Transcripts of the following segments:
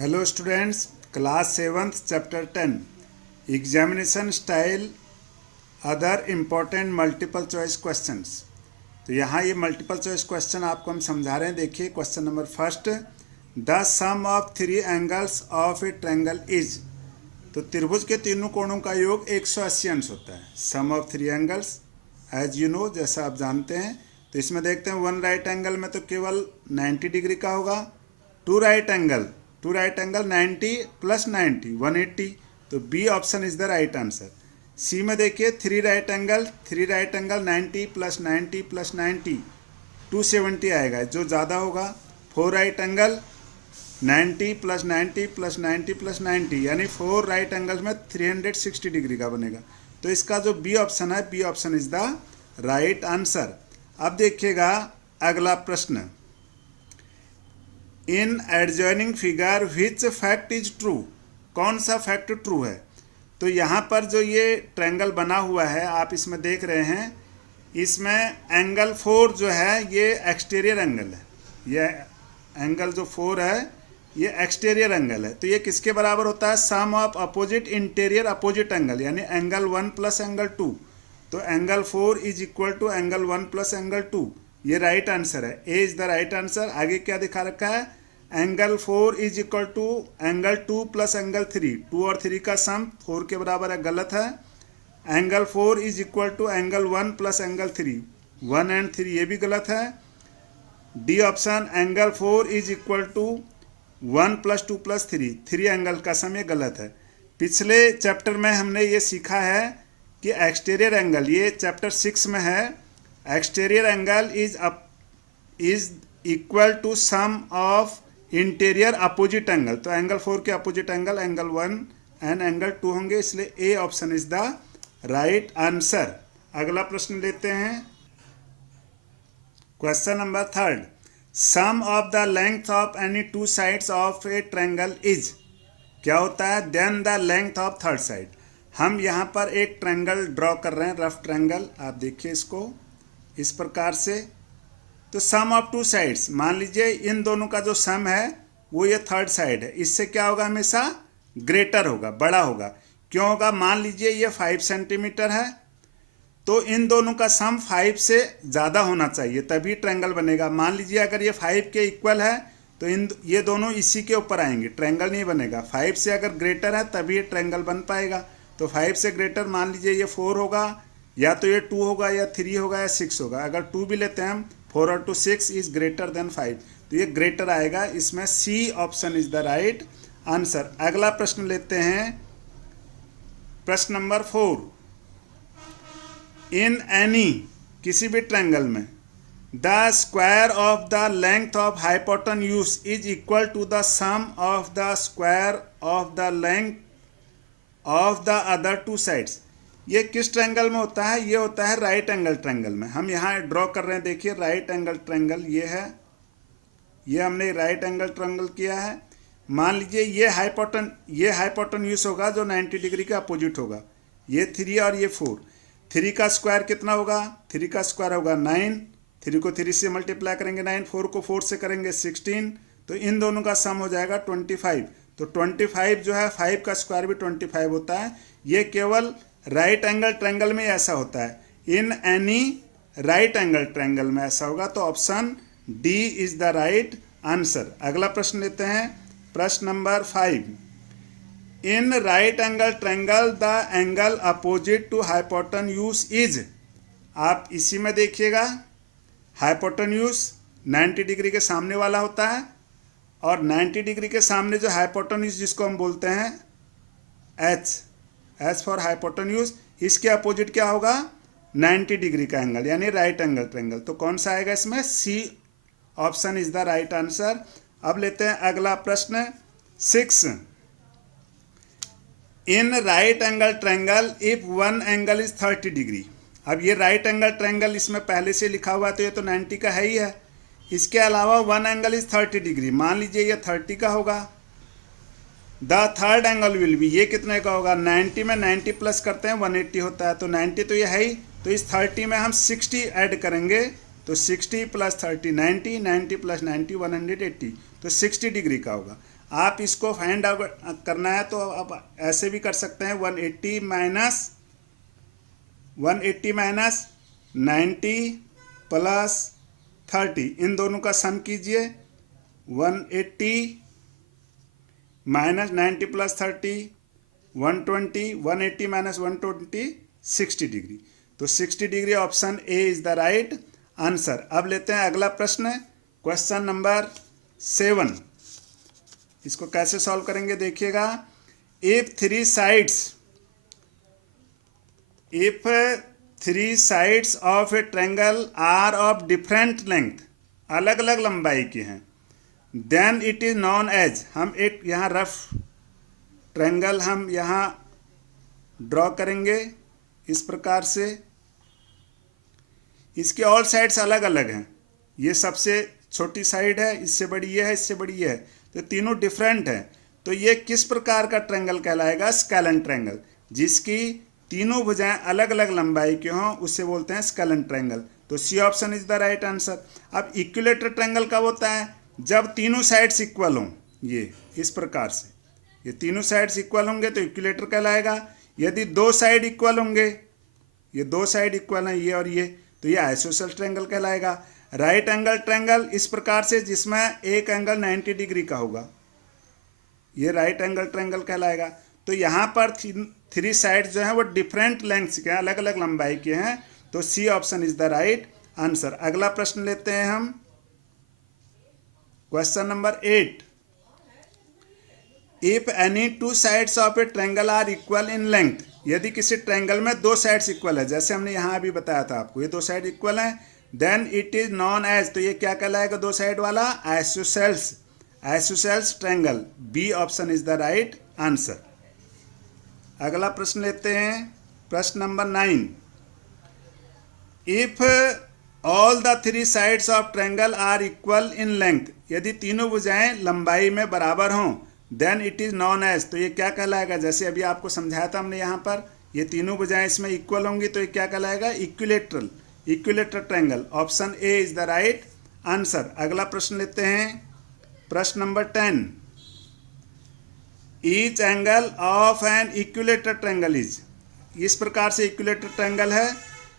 Hello students, class 7th chapter 10 examination style other important multiple choice questions. तो यहाँ ये multiple choice question आपको हम समझा रहे हैं। देखिए question number first, the sum of three angles of a triangle is. तो त्रिभुज के तीनों कोणों का योग 180 अंश होता है। Sum of three angles as you know, जैसा आप जानते हैं। तो इसमें देखते हैं वन राइट एंगल में तो केवल 90 डिग्री का होगा। Two right angle 90 plus 90 180। तो B option is the right answer. C में देखिए three right angle 90 plus 90 plus 90 270 आएगा, जो ज़्यादा होगा। Four right angle 90 plus 90 plus 90 plus 90, यानी फोर राइट एंगल में 360 डिग्री का बनेगा। तो इसका जो बी ऑप्शन है, B option is the right answer. अब देखिएगा अगला प्रश्न, in adjoining figure which fact is true. कौन सा फैक्ट ट्रू है? तो यहाँ पर जो ये ट्रायंगल बना हुआ है आप इसमें देख रहे हैं, इसमें एंगल 4 जो है ये एक्सटीरियर एंगल है। ये एंगल जो 4 है ये एक्सटीरियर एंगल है। तो ये किसके बराबर होता है? Sum of opposite interior opposite angle, यानी एंगल 1 प्लस एंगल 2। तो angle 4 is equal to angle 1 plus angle 2। ये राइट आंसर है, A is the right answer. आगे क्या दिखा रखा है? Angle 4 is equal to angle 2 plus angle 3। 2 और 3 का सम 4 के बराबर है, गलत है। Angle 4 is equal to angle 1 plus angle 3, 1 and 3 ये भी गलत है। D option, angle 4 is equal to 1 plus 2 plus 3, 3 angle का सम ये गलत है। पिछले चैप्टर में हमने ये सीखा है कि एक्सटीरियर एंगल, ये चैप्टर 6 में है, exterior angle is equal to sum of interior opposite angle. तो एंगल 4 के अपोजिट एंगल 1 एंड एंगल 2 होंगे, इसलिए A option is the right answer. अगला प्रश्न लेते हैं, question number 3, sum of the length of any two sides of a triangle is. क्या होता है? Then the length of third side. हम यहाँ पर एक ट्रायंगल ड्रॉ कर रहे हैं, रफ ट्रायंगल। आप देखिए इसको इस प्रकार से। तो सम ऑफ टू साइड्स, मान लीजिए इन दोनों का जो सम है वो ये थर्ड साइड है, इससे क्या होगा? हमेशा ग्रेटर होगा, बड़ा होगा। क्यों होगा? मान लीजिए ये 5 सेंटीमीटर है, तो इन दोनों का सम 5 से ज़्यादा होना चाहिए, तभी ट्रायंगल बनेगा। मान लीजिए अगर ये 5 के इक्वल है तो ये दोनों इसी के ऊपर आएंगे, ट्रायंगल नहीं बनेगा। 5 से अगर ग्रेटर है तभी ये ट्रायंगल बन पाएगा। तो 5 से ग्रेटर मान लीजिए ये 4 होगा, या तो ये 2 होगा, या 3 होगा, या 6 होगा। अगर 2 भी लेते हैं हम, 4 और 2 6 इज ग्रेटर देन 5, तो ये ग्रेटर आएगा। इसमें C option is the right answer. अगला प्रश्न लेते हैं, प्रश्न नंबर 4, इन एनी, किसी भी ट्रायंगल में, the square of the length of hypotenuse is equal to the sum of the square of the length of the other two sides. ये किस ट्रायंगल में होता है? ये होता है राइट एंगल ट्रायंगल में। हम यहाँ ड्रॉ कर रहे हैं, देखिए राइट एंगल ट्रायंगल ये है, ये हमने राइट एंगल ट्रायंगल किया है। मान लीजिए ये हाइपोटेन्यूज होगा जो 90 डिग्री के अपोजिट होगा। ये 3 और ये 4, 3 का स्क्वायर कितना होगा? 3 का स्क्वायर होगा 9, 3 को 3 से मल्टीप्लाई करेंगे 9, 4 को 4 से करेंगे 16, तो इन दोनों का सम हो जाएगा 25। तो 25 जो है 5 का स्क्वायर भी 25 होता है। ये केवल राइट एंगल ट्रायंगल में ऐसा होता है, in any right angle triangle में ऐसा होगा। तो option D is the right answer. अगला प्रश्न लेते हैं, प्रश्न नंबर 5, in right angle triangle the angle opposite to hypotenuse is. आप इसी में देखिएगा, हाइपोटेन्यूज 90 डिग्री के सामने वाला होता है, और 90 डिग्री के सामने जो हाइपोटेन्यूज जिसको हम बोलते हैं एच फॉर हाइपोटेन्यूज, इसके अपोजिट क्या होगा? 90 डिग्री का एंगल, यानी राइट एंगल ट्रायंगल। तो कौन सा आएगा इसमें? C option is the right answer. अब लेते हैं अगला प्रश्न 6, in right angle triangle if one angle is 30 degree. अब ये राइट एंगल ट्रायंगल इसमें पहले से लिखा हुआ है, तो ये तो 90 का है ही है। इसके अलावा वन एंगल इज 30 डिग्री, मान लीजिए ये 30 का होगा। The third angle will be, ये कितने का होगा? 90 में 90 प्लस करते हैं 180 होता है, तो 90 तो ये है ही। तो इस 30 में हम 60 ऐड करेंगे, तो 60 प्लस 30 90, 90 प्लस 90 180, तो 60 डिग्री का होगा। आप इसको फाइंड आउट करना है तो आप ऐसे भी कर सकते हैं, 180 माइनस 90 प्लस 30, इन दोनों का सम कीजिए। 180 माइनस 90 प्लस 30 120, 180 माइनस 120 60 डिग्री। तो 60 degree option A is the right answer. अब लेते हैं अगला प्रश्न, क्वेश्चन नंबर 7। इसको कैसे सॉल्व करेंगे देखिएगा। If three sides of a triangle are of different length, अलग अलग लंबाई के हैं, then it is known as, हम एक यहाँ रफ ट्रायंगल हम यहाँ ड्रॉ करेंगे इस प्रकार से। इसके ऑल साइड्स अलग अलग हैं, ये सबसे छोटी साइड है, इससे बड़ी ये है, इससे बड़ी ये है, तो तीनों डिफरेंट है। तो ये किस प्रकार का ट्रायंगल कहलाएगा? Scalene triangle. जिसकी तीनों भुजाएं अलग अलग लंबाई के हों उसे बोलते हैं स्केलन ट्रायंगल। तो C option is the right answer. अब इक्विलेटर ट्रायंगल कब होता है? जब तीनों साइड्स इक्वल हों, ये इस प्रकार से, ये तीनों साइड्स इक्वल होंगे तो इक्विलेटर कहलाएगा। यदि दो साइड इक्वल होंगे, ये दो साइड इक्वल हैं ये और ये, तो ये आइसोसेलेस ट्रायंगल कहलाएगा। राइट एंगल ट्रायंगल इस प्रकार से जिसमें एक एंगल 90 डिग्री का होगा, ये राइट एंगल ट्रायंगल कहलाएगा। तो यहाँ पर थ्री साइड जो हैं वो डिफरेंट लेंथ्स के हैं, अलग अलग लंबाई के हैं, तो C option is the right answer. अगला प्रश्न लेते हैं हम, question number 8। If any two sides of a triangle are equal in length, यदि किसी ट्रायंगल में दो साइड्स इक्वल है, जैसे हमने यहाँ अभी बताया था आपको, ये दो साइड इक्वल हैं, then it is known as, तो ये क्या कहलाएगा दो साइड वाला? Isosceles triangle. B option is the right answer. अगला प्रश्न लेते हैं, प्रश्न नंबर 9। If all the three sides of triangle are equal in length, यदि तीनों भुजाएं लंबाई में बराबर हों, then it is known as, तो ये क्या कहलाएगा? जैसे अभी आपको समझाया था हमने, यहाँ पर ये तीनों भुजाएं इसमें इक्वल होंगी तो ये क्या कहलाएगा? Equilateral triangle. Option A is the right answer. अगला प्रश्न लेते हैं, प्रश्न number 10। Each angle of N equilateral triangle is, इस प्रकार से इक्विलेटर ट्रायंगल है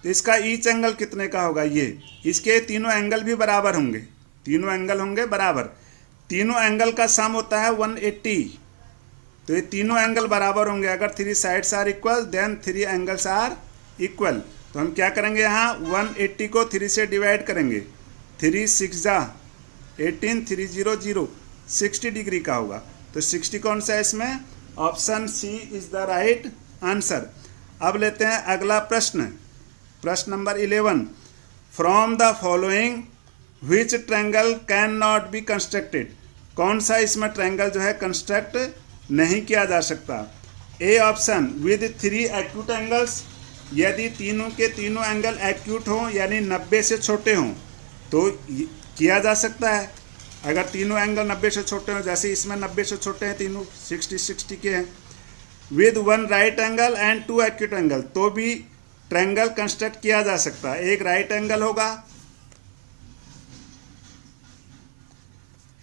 तो इसका ईच एंगल कितने का होगा? ये इसके तीनों एंगल भी बराबर होंगे, तीनों एंगल होंगे बराबर, तीनों एंगल का सम होता है 180, तो ये तीनों एंगल बराबर होंगे। अगर three sides are equal then three angles are equal. तो हम क्या करेंगे, यहाँ 180 को 3 से डिवाइड करेंगे, 3 6 जा 18, 3 0 0, 60 डिग्री का होगा। तो 60 कौन सा है इसमें? Option C is the right answer. अब लेते हैं अगला प्रश्न, प्रश्न नंबर 11। From the following which triangle can not be constructed, कौन सा इसमें ट्रायंगल जो है कंस्ट्रक्ट नहीं किया जा सकता? A option with 3 acute angles, यदि तीनों के तीनों एंगल एक्यूट हों यानी 90 से छोटे हों तो किया जा सकता है। अगर तीनों एंगल 90 से छोटे हों, जैसे इसमें 90 से छोटे हैं, तीनों 60 के हैं, with 1 right angle and 2 acute angle, तो भी ट्रायंगल कंस्ट्रक्ट किया जा सकता है। एक राइट एंगल होगा,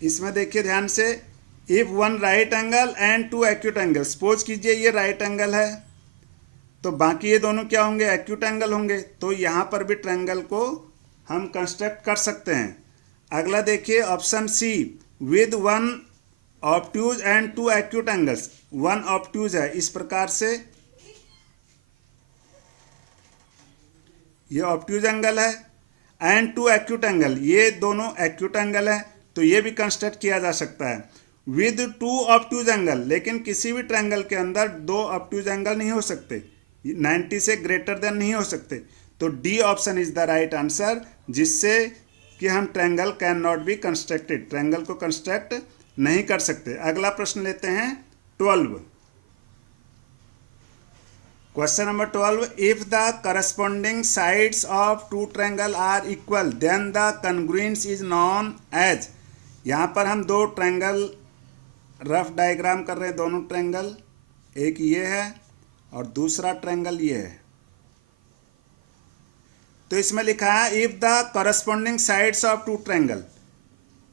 इसमें देखिए ध्यान से, if 1 right angle and 2 acute angle, suppose कीजिए ये राइट एंगल है तो बाकी ये दोनों क्या होंगे? एक्यूट एंगल होंगे, तो यहाँ पर भी ट्रायंगल को हम कंस्ट्रक्ट कर सकते हैं। अगला देखिए option C, with 1 obtuse and 2 acute angles, 1 obtuse है इस प्रकार से, ये ऑब्ट्यूज एंगल है, एंड 2 एक्यूट एंगल, ये दोनों एक्यूट एंगल है, तो ये भी कंस्ट्रक्ट किया जा सकता है। विद 2 ऑब्ट्यूज एंगल, लेकिन किसी भी ट्रायंगल के अंदर 2 ऑब्ट्यूज एंगल नहीं हो सकते, 90 से ग्रेटर देन नहीं हो सकते, तो D option is the right answer, जिससे कि हम triangle can not be constructed, triangle को कंस्ट्रक्ट नहीं कर सकते। अगला प्रश्न लेते हैं 12, question number 12। If the corresponding sides of 2 triangle are equal then the congruence is known as, यहाँ पर हम 2 ट्रायंगल रफ डायग्राम कर रहे हैं, दोनों ट्रायंगल, एक ये है और दूसरा ट्रायंगल ये है। तो इसमें लिखा है if the corresponding sides of 2 triangle,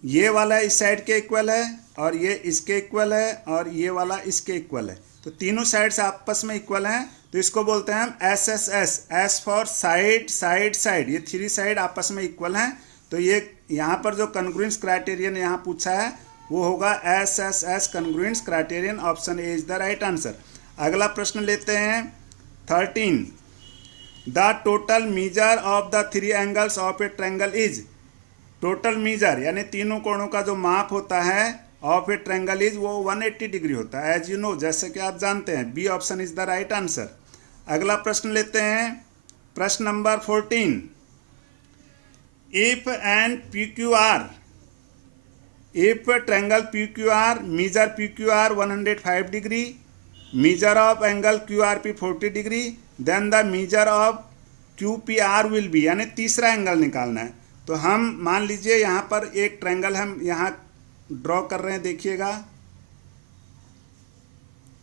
ये वाला इस साइड के इक्वल है और ये इसके इक्वल है और ये वाला इसके इक्वल है, तो तीनों साइड्स आपस में इक्वल हैं, तो इसको बोलते हैं हम S S S, S for side side side, ये थ्री साइड आपस में इक्वल हैं। तो ये यहाँ पर जो कन्ग्रुएंस क्राइटेरियन यहाँ पूछा है वो होगा S S S congruence criterion, option A is the right answer. अगला प्रश्न लेते हैं 13, the total measure of the three angles of a triangle is, total measure यानी तीनों कोणों का जो माप होता है ऑफ ए ट्रायंगल इज वो 180 डिग्री होता है, एज यू नो, जैसे कि आप जानते हैं। B option is the right answer. अगला प्रश्न लेते हैं प्रश्न number 14, if and P Q R, if triangle P Q R measure P Q R 105 degree, measure of angle Q R P 40 degree, then the measure of Q P R will be, यानी तीसरा angle निकालना है। तो हम मान लीजिए यहाँ पर एक ट्रायंगल हम यहाँ ड्रॉ कर रहे हैं, देखिएगा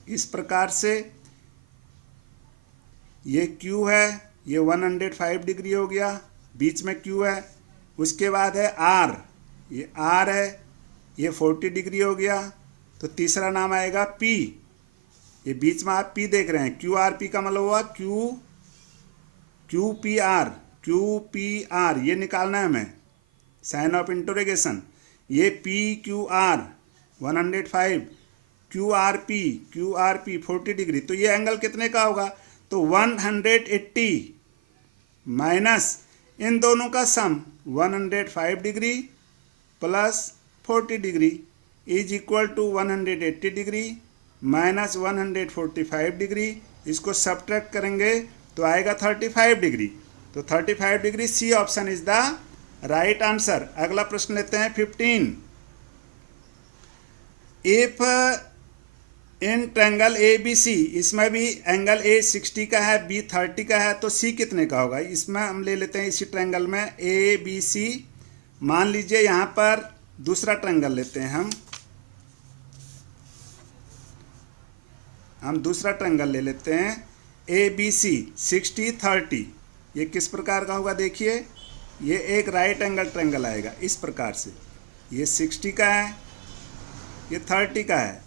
इस प्रकार से, ये Q है, ये 105 डिग्री हो गया, बीच में Q है, उसके बाद है R, ये R है, ये 40 डिग्री हो गया, तो तीसरा नाम आएगा P, ये बीच में आप P देख रहे हैं, QRP का मतलब हुआ QPR, ये निकालना है हमें, साइन ऑफ इंटरोगेशन, ये PQR 105, QRP 40 डिग्री, तो ये एंगल कितने का होगा, तो 180 माइनस इन दोनों का sum 105 degree plus 40 degree is equal to 180 degree minus 145 degree, इसको सब्ट्रैक्ट करेंगे तो आएगा 35 डिग्री, तो 35 degree, C option is the right answer. अगला प्रश्न लेते हैं 15, if in triangle A B C, इसमें भी एंगल ए 60 का है, बी 30 का है, तो सी कितने का होगा। इसमें हम ले लेते हैं इसी ट्रायंगल में ए बी सी, मान लीजिए यहाँ पर दूसरा ट्रायंगल लेते हैं हम दूसरा ट्रायंगल ले लेते हैं ए बी सी 60 30, ये किस प्रकार का होगा, देखिए ये एक राइट एंगल ट्रायंगल आएगा इस प्रकार से, ये 60 का है, ये 30 का है,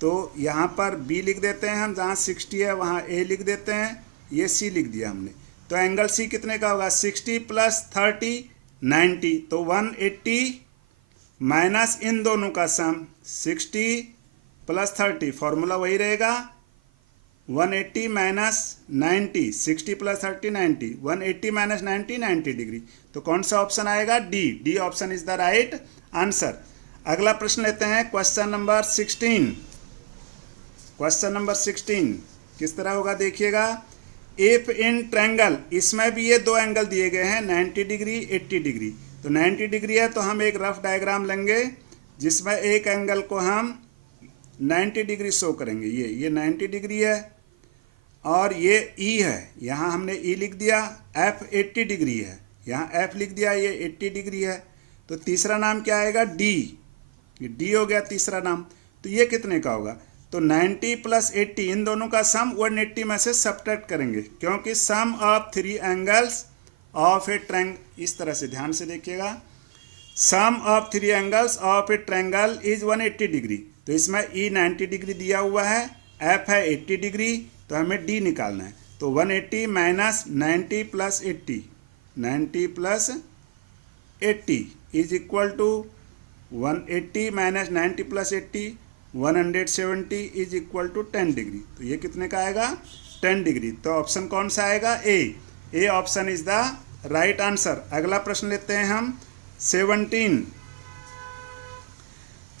तो यहाँ पर B लिख देते हैं हम, जहाँ 60 है वहाँ A लिख देते हैं, ये C लिख दिया हमने, तो एंगल C कितने का होगा, 60 प्लस 30 90, तो 180 माइनस इन दोनों का सम 60 प्लस 30, फॉर्मूला वही रहेगा, 180 माइनस 90, 60 प्लस 30 90, 180 माइनस 90 90 डिग्री, तो कौन सा ऑप्शन आएगा, D option is the right answer. अगला प्रश्न लेते हैं क्वेश्चन नंबर 16, क्वेश्चन नंबर 16 किस तरह होगा, देखिएगा, इफ इन ट्रायंगल, इसमें भी ये दो एंगल दिए गए हैं 90 डिग्री 80 डिग्री, तो 90 डिग्री है तो हम एक रफ डायग्राम लेंगे जिसमें एक एंगल को हम 90 डिग्री शो करेंगे, ये 90 डिग्री है और ये E है, यहाँ हमने E लिख दिया, F 80 डिग्री है, यहाँ F लिख दिया, ये 80 डिग्री है, तो तीसरा नाम क्या आएगा, D, ये D हो गया तीसरा नाम, तो ये कितने का होगा, तो 90 प्लस 80 इन दोनों का सम 180 में से सब्ट्रैक्ट करेंगे, क्योंकि sum of three angles of a triangle, इस तरह से ध्यान से देखिएगा, sum of three angles of a triangle is 180 degree, तो इसमें E 90 डिग्री दिया हुआ है, F है 80 डिग्री, तो हमें D निकालना है, तो 180 minus 90 plus 80, 90 plus 80 is equal to 180 minus 90 plus 80, 170 is equal to 10 degree, तो ये कितने का आएगा, 10 डिग्री, तो ऑप्शन कौन सा आएगा, ए option is the right answer. अगला प्रश्न लेते हैं हम 17,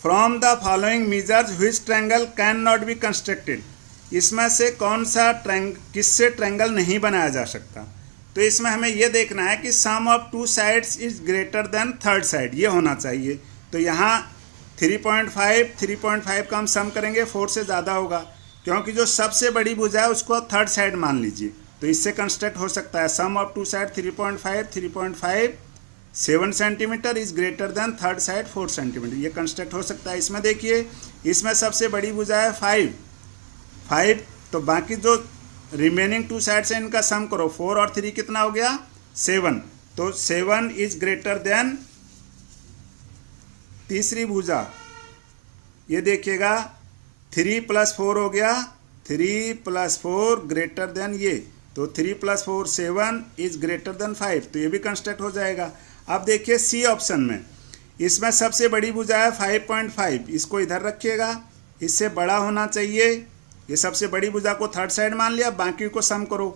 from the following measures which triangle can not be constructed, इसमें से कौन सा किससे ट्रायंगल नहीं बनाया जा सकता, तो इसमें हमें यह देखना है कि sum of two sides is greater than third side, ये होना चाहिए, तो यहाँ 3.5 का हम सम करेंगे 4 से ज़्यादा होगा, क्योंकि जो सबसे बड़ी भुजा है उसको थर्ड साइड मान लीजिए, तो इससे कंस्ट्रक्ट हो सकता है, sum of two side 3.5 7 centimetre is greater than third side 4 centimetre, ये कंस्ट्रक्ट हो सकता है। इसमें देखिए, इसमें सबसे बड़ी भुजा है 5, तो बाकी जो रिमेनिंग टू साइड्स हैं इनका सम करो, 4 और 3 कितना हो गया, 7, तो 7 इज ग्रेटर देन तीसरी भुजा, ये देखिएगा 3 + 4 हो गया, 3 + 4 ग्रेटर देन ये, तो 3 + 4 7 इज ग्रेटर देन 5, तो ये भी कंस्ट्रक्ट हो जाएगा। अब देखिए सी ऑप्शन में, इसमें सबसे बड़ी भुजा है 5.5, इसको इधर रखिएगा, इससे बड़ा होना चाहिए, ये सबसे बड़ी भुजा को थर्ड साइड मान लिया, बाकी को सम करो,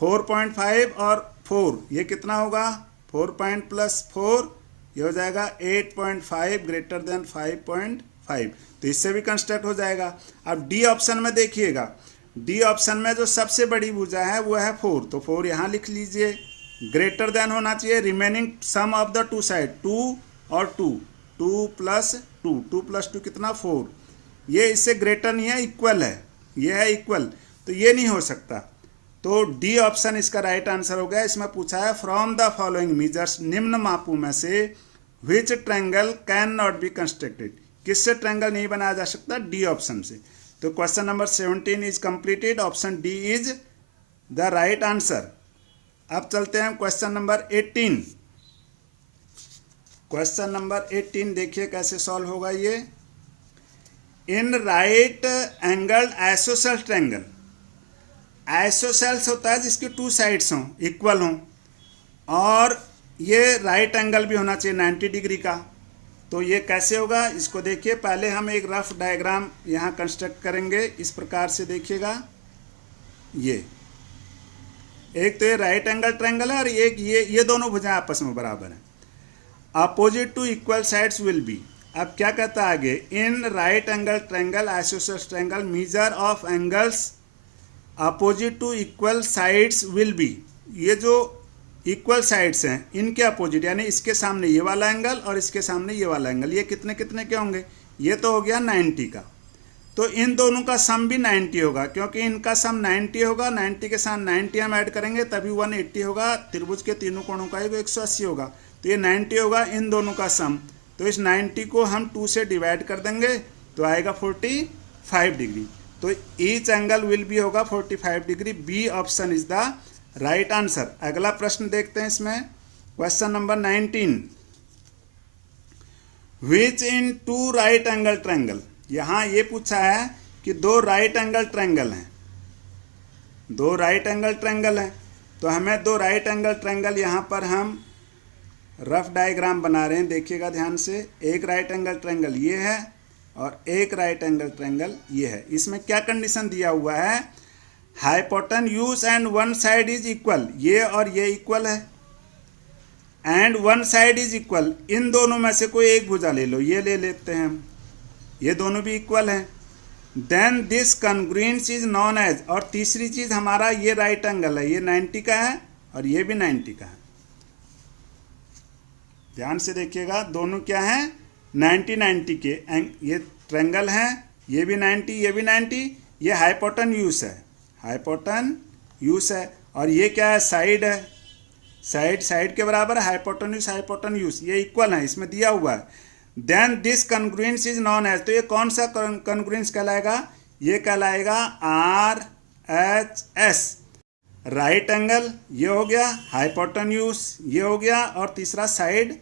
4.5 और 4 ये कितना होगा, 4 + 4 ये हो जाएगा 8.5 ग्रेटर देन 5.5, तो इससे भी कंस्ट्रक्ट हो जाएगा। अब डी ऑप्शन में देखिएगा, डी ऑप्शन में जो सबसे बड़ी भुजा है वो है 4, तो 4 यहाँ लिख लीजिए, ग्रेटर देन होना चाहिए remaining sum of the two side, 2 और 2, 2 + 2, 2 + 2 कितना 4, ये इससे ग्रेटर नहीं है, इक्वल है, ये है इक्वल, तो ये नहीं हो सकता, तो डी ऑप्शन इसका राइट आंसर हो गया। इसमें पूछा है फ्रॉम द फॉलोइंग मेजर्स, निम्न मापों में से which triangle can not be constructed, किससे ट्रायंगल नहीं बनाया जा सकता, डी ऑप्शन से। तो question number 17 is completed, option D is the right answer. अब चलते हैं क्वेश्चन नंबर 18। क्वेश्चन नंबर 18 देखिए कैसे सॉल्व होगा ये। In right angled isosceles triangle, isosceles होता है जिसकी टू साइड्स हों, इक्वल हों, और ये राइट एंगल भी होना चाहिए 90 डिग्री का, तो ये कैसे होगा इसको देखिए। पहले हम एक रफ डायग्राम यहाँ कंस्ट्रक्ट करेंगे, इस प्रकार से देखिएगा, ये एक तो ये राइट एंगल ट्रायंगल है और एक ये दोनों भुजाएं आपस में बराबर हैं। Opposite to equal sides will be, अब क्या कहता है आगे, in right angle triangle isosceles triangle measure of angles opposite to equal sides will be, ये जो इक्वल साइड्स हैं इनके अपोजिट, यानी इसके सामने ये वाला एंगल और इसके सामने ये वाला एंगल, ये कितने कितने के होंगे, ये तो हो गया 90 का, तो इन दोनों का सम भी 90 होगा, क्योंकि इनका सम 90 होगा, 90 के साथ 90 हम ऐड करेंगे तभी 180 होगा, त्रिभुज के तीनों कोणों का वो 180 होगा, तो ये 90 होगा इन दोनों का सम, तो इस 90 को हम 2 से डिवाइड कर देंगे तो आएगा 45 डिग्री, तो ईच एंगल विल बी होगा 45 degree, B option is the right answer. अगला प्रश्न देखते हैं इसमें, question number 19, which in two right angle triangle, यहाँ ये पूछा है कि दो राइट एंगल ट्रायंगल हैं, दो राइट एंगल ट्रायंगल हैं, तो हमें दो राइट एंगल ट्रायंगल यहाँ पर हम रफ डायग्राम बना रहे हैं, देखिएगा ध्यान से, एक राइट एंगल ट्रायंगल ये है और एक राइट एंगल ट्रायंगल ये है। इसमें क्या कंडीशन दिया हुआ है, hypotenuse and one side is equal, ये और ये इक्वल है, and one side is equal, इन दोनों में से कोई एक भुजा ले लो, ये ले लेते हैं हम, ये दोनों भी इक्वल हैं, then this congruence is known as, और तीसरी चीज हमारा ये राइट एंगल है, ये 90 का है और ये भी 90 का है, ध्यान से देखिएगा, दोनों क्या हैं 90 के, ये ट्रायंगल हैं, ये भी 90 ये भी 90, ये हाइपोटेन्यूज है, हाइपोटेन्यूज है, और ये क्या है साइड है, साइड के बराबर है, हाइपोटेन्यूज ये इक्वल है, इसमें दिया हुआ है, then this congruence is known as, तो ये कौन सा कॉन्ग्रुएंस कहलाएगा, ये कहलाएगा RHS, राइट एंगल ये हो गया, हाइपोटेन्यूज ये हो गया, और तीसरा साइड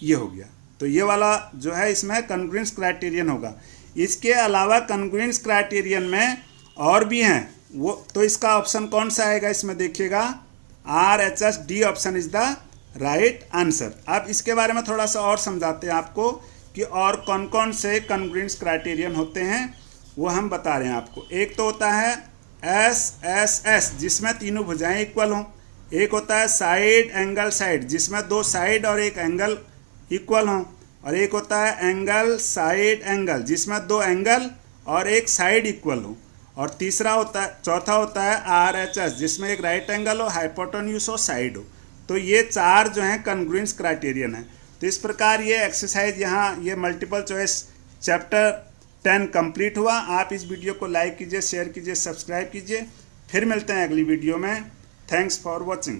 ये हो गया, तो ये वाला जो है इसमें कॉन्ग्रुएंस क्राइटेरियन होगा। इसके अलावा कॉन्ग्रुएंस क्राइटेरियन में और भी हैं, वो तो इसका ऑप्शन कौन सा आएगा इसमें देखिएगा, RHS, D option is the right answer. अब इसके बारे में थोड़ा सा और समझाते हैं आपको कि और कौन कौन से कॉन्ग्रुएंस क्राइटेरियन होते हैं, वो हम बता रहे हैं आपको। एक तो होता है SSS, जिसमें तीनों भुजाएं इक्वल हों, एक होता है साइड एंगल साइड, जिसमें दो साइड और एक एंगल इक्वल हों, और एक होता है एंगल साइड एंगल, जिसमें दो एंगल और एक साइड इक्वल हो, और चौथा होता है RHS, जिसमें एक राइट एंगल हो, हाइपोटेन्यूज हो, साइड हो। तो ये चार जो हैं कॉन्ग्रुएंस क्राइटेरियन है। तो इस प्रकार ये एक्सरसाइज यहाँ ये मल्टीपल चॉइस चैप्टर 10 कंप्लीट हुआ। आप इस वीडियो को लाइक कीजिए, शेयर कीजिए, सब्सक्राइब कीजिए। फिर मिलते हैं अगली वीडियो में। Thanks for watching.